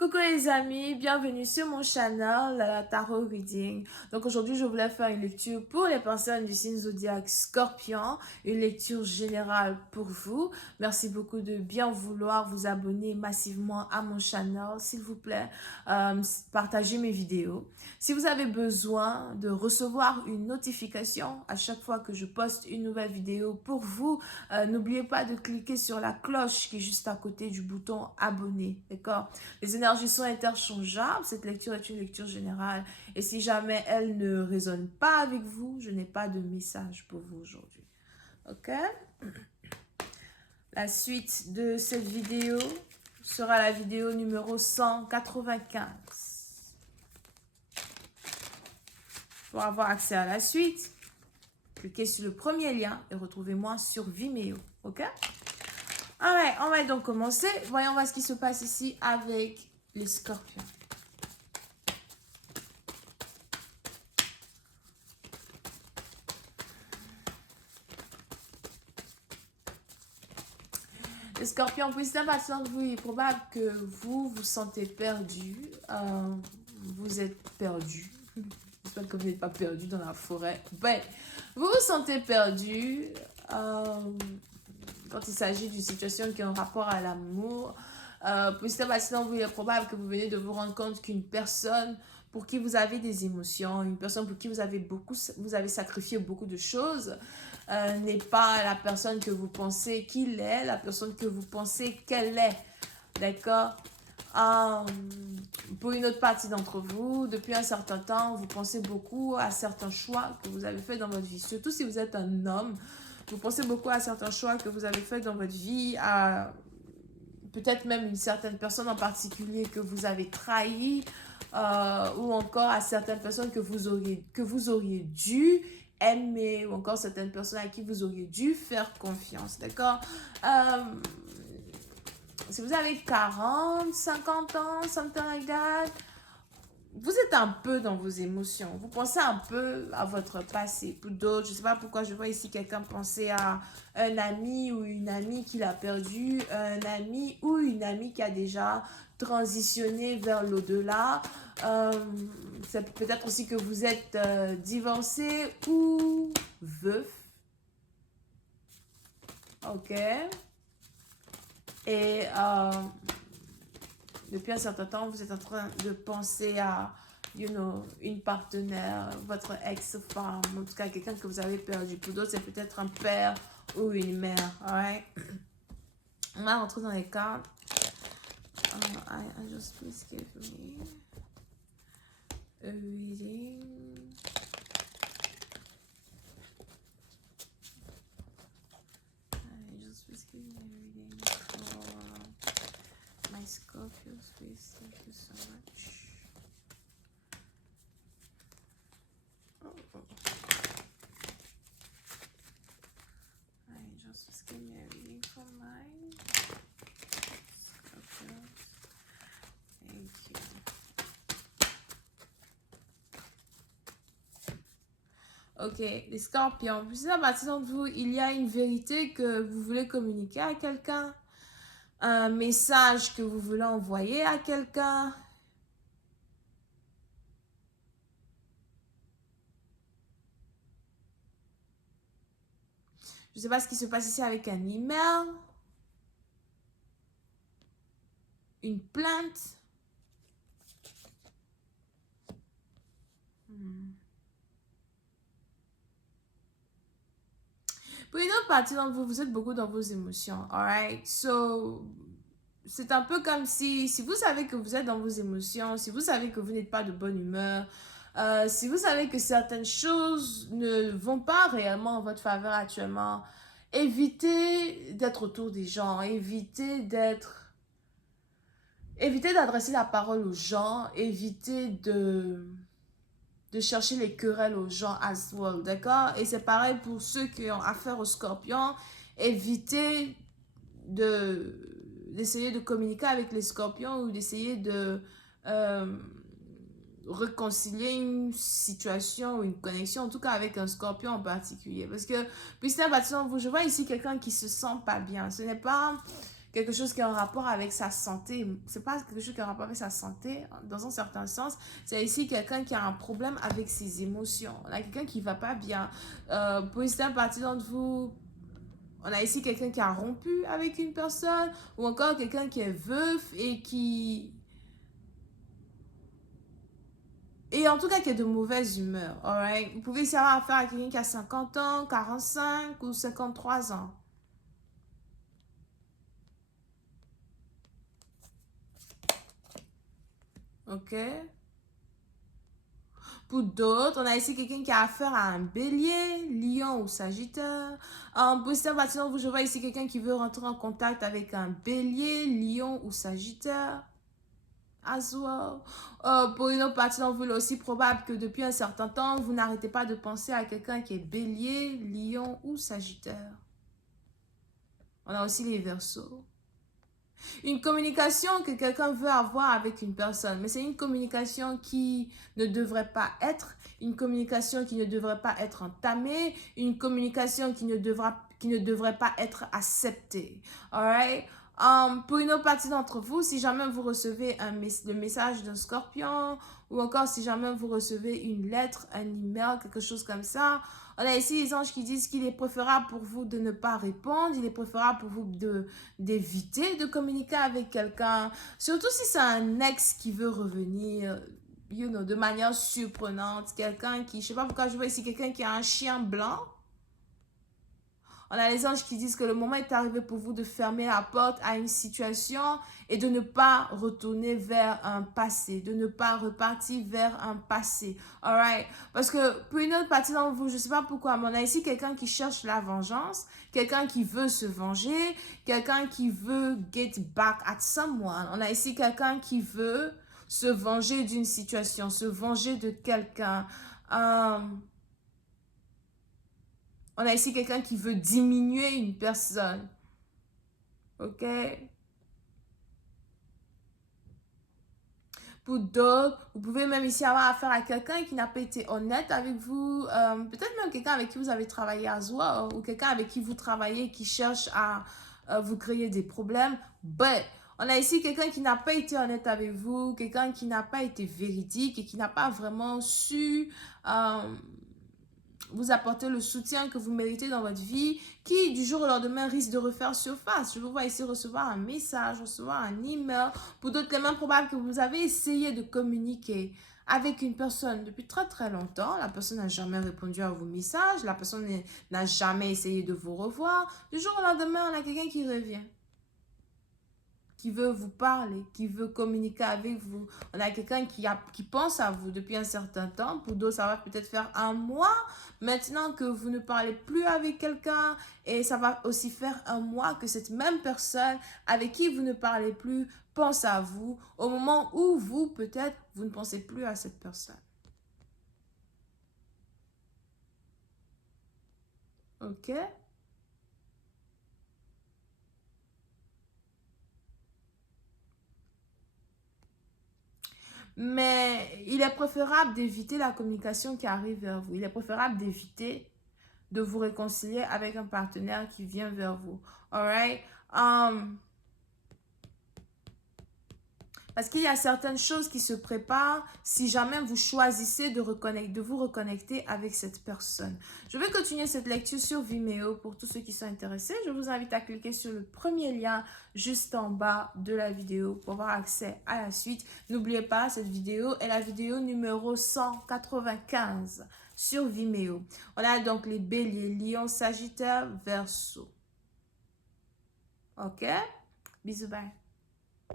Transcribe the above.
Coucou les amis, bienvenue sur mon channel Tarot Reading. Donc aujourd'hui je voulais faire une lecture pour les personnes du signe zodiaque Scorpion, une lecture générale pour vous. Merci beaucoup de bien vouloir vous abonner massivement à mon channel, s'il vous plaît. Partagez mes vidéos. Si vous avez besoin de recevoir une notification à chaque fois que je poste une nouvelle vidéo pour vous, n'oubliez pas de cliquer sur la cloche qui est juste à côté du bouton abonner, d'accord? Les énergies sont interchangeables. Cette lecture est une lecture générale. Et si jamais elle ne résonne pas avec vous, je n'ai pas de message pour vous aujourd'hui. Ok? La suite de cette vidéo sera la vidéo numéro 195. Pour avoir accès à la suite, cliquez sur le premier lien et retrouvez-moi sur Vimeo. Ok? Alright, on va donc commencer. Voyons voir ce qui se passe ici avec les scorpions. Les scorpions, pour certaines personnes, vous, il est probable que vous vous sentez perdu. Vous êtes perdu. J'espère que vous n'êtes pas perdu dans la forêt. Ben, vous vous sentez perdu quand il s'agit d'une situation qui a un rapport à l'amour. Pour certaines personnes, vous, il est probable que vous venez de vous rendre compte qu'une personne pour qui vous avez des émotions, une personne pour qui vous avez sacrifié beaucoup de choses, n'est pas la personne que vous pensez qu'il est, la personne que vous pensez qu'elle est. D'accord? Pour une autre partie d'entre vous, depuis un certain temps, vous pensez beaucoup à certains choix que vous avez fait dans votre vie. Surtout si vous êtes un homme, vous pensez beaucoup à certains choix que vous avez fait dans votre vie, à peut-être même une certaine personne en particulier que vous avez trahi, ou encore à certaines personnes que vous auriez dû aimer, ou encore certaines personnes à qui vous auriez dû faire confiance, d'accord? Si vous avez 40, 50 ans, something like that, vous êtes un peu dans vos émotions. Vous pensez un peu à votre passé. Pour d'autres, je ne sais pas pourquoi je vois ici quelqu'un penser à un ami ou une amie qu'il a perdu, un ami ou une amie qui a déjà transitionné vers l'au-delà. C'est peut-être aussi que vous êtes divorcé ou veuf. Ok. Et depuis un certain temps, vous êtes en train de penser à, une partenaire, votre ex-femme, en tout cas quelqu'un que vous avez perdu. Pour d'autres, c'est peut-être un père ou une mère. Alright? On va rentrer dans les cartes. I just please give me a reading. My Scorpios, please. Thank you so much. Just give me a reading for my Scorpios. Thank you. Ok, les scorpions. Vous savez, à partir de vous, il y a une vérité que vous voulez communiquer à quelqu'un. Un message que vous voulez envoyer à quelqu'un. Je ne sais pas ce qui se passe ici avec un email. Une plainte. Pour une autre partie d'entre vous, vous êtes beaucoup dans vos émotions. Alright? So, c'est un peu comme si vous savez que vous êtes dans vos émotions, si vous savez que vous n'êtes pas de bonne humeur, si vous savez que certaines choses ne vont pas réellement en votre faveur actuellement, évitez d'être autour des gens, évitez d'adresser la parole aux gens, évitez de chercher les querelles aux gens as well, d'accord? Et c'est pareil pour ceux qui ont affaire aux scorpions, évitez d'essayer de communiquer avec les scorpions ou d'essayer de réconcilier une situation ou une connexion, en tout cas avec un scorpion en particulier. Parce que, puis c'est un bâtiment, je vois ici quelqu'un qui se sent pas bien. Ce n'est pas quelque chose qui est en rapport avec sa santé. C'est pas quelque chose qui est en rapport avec sa santé, dans un certain sens. C'est ici quelqu'un qui a un problème avec ses émotions. On a quelqu'un qui va pas bien. Pour certaines parties d'entre vous, on a ici quelqu'un qui a rompu avec une personne, ou encore quelqu'un qui est veuf et qui... Et en tout cas, qui est de mauvaise humeur, alright? Vous pouvez ici avoir affaire à quelqu'un qui a 50 ans, 45 ou 53 ans. Ok? Pour d'autres, on a ici quelqu'un qui a affaire à un bélier, lion ou sagittaire. Pour certains partisans, je vois ici quelqu'un qui veut rentrer en contact avec un bélier, lion ou sagittaire. As well. Pour une autre partie d'entre vous, il est aussi probable que depuis un certain temps, vous n'arrêtez pas de penser à quelqu'un qui est bélier, lion ou sagittaire. On a aussi les verseaux. Une communication que quelqu'un veut avoir avec une personne, mais c'est une communication qui ne devrait pas être, une communication qui ne devrait pas être entamée, une communication qui ne devrait pas être acceptée. Alright? Pour une autre partie d'entre vous, si jamais vous recevez le message d'un scorpion, ou encore si jamais vous recevez une lettre, un email, quelque chose comme ça, on a ici les anges qui disent qu'il est préférable pour vous de ne pas répondre, il est préférable pour vous d'éviter de communiquer avec quelqu'un, surtout si c'est un ex qui veut revenir, de manière surprenante, quelqu'un qui, je sais pas pourquoi je vois ici quelqu'un qui a un chien blanc. On a les anges qui disent que le moment est arrivé pour vous de fermer la porte à une situation et de ne pas retourner vers un passé, de ne pas repartir vers un passé. Alright? Parce que pour une autre partie d'entre vous, je ne sais pas pourquoi, mais on a ici quelqu'un qui cherche la vengeance, quelqu'un qui veut se venger, quelqu'un qui veut get back at someone. On a ici quelqu'un qui veut se venger d'une situation, se venger de quelqu'un. On a ici quelqu'un qui veut diminuer une personne. Ok? Pour d'autres, vous pouvez même ici avoir affaire à quelqu'un qui n'a pas été honnête avec vous. Peut-être même quelqu'un avec qui vous avez travaillé à soi ou quelqu'un avec qui vous travaillez qui cherche à vous créer des problèmes. But, on a ici quelqu'un qui n'a pas été honnête avec vous, quelqu'un qui n'a pas été véridique et qui n'a pas vraiment su... vous apporter le soutien que vous méritez dans votre vie, qui du jour au lendemain risque de refaire surface. Je vous vois ici recevoir un message, recevoir un email. Pour d'autres, il est même probable que vous avez essayé de communiquer avec une personne depuis très très longtemps. La personne n'a jamais répondu à vos messages, la personne n'a jamais essayé de vous revoir. Du jour au lendemain, on a quelqu'un qui revient, qui veut vous parler, qui veut communiquer avec vous. On a quelqu'un qui pense à vous depuis un certain temps. Pour d'autres, ça va peut-être faire un mois maintenant que vous ne parlez plus avec quelqu'un. Et ça va aussi faire un mois que cette même personne avec qui vous ne parlez plus pense à vous au moment où vous, peut-être, vous ne pensez plus à cette personne. Ok? Mais il est préférable d'éviter la communication qui arrive vers vous. Il est préférable d'éviter de vous réconcilier avec un partenaire qui vient vers vous. Alright? Parce qu'il y a certaines choses qui se préparent si jamais vous choisissez de vous reconnecter avec cette personne. Je vais continuer cette lecture sur Vimeo pour tous ceux qui sont intéressés. Je vous invite à cliquer sur le premier lien juste en bas de la vidéo pour avoir accès à la suite. N'oubliez pas, cette vidéo est la vidéo numéro 195 sur Vimeo. On a donc les béliers, lion, sagittaire, verseau. Ok? Bisous, bye.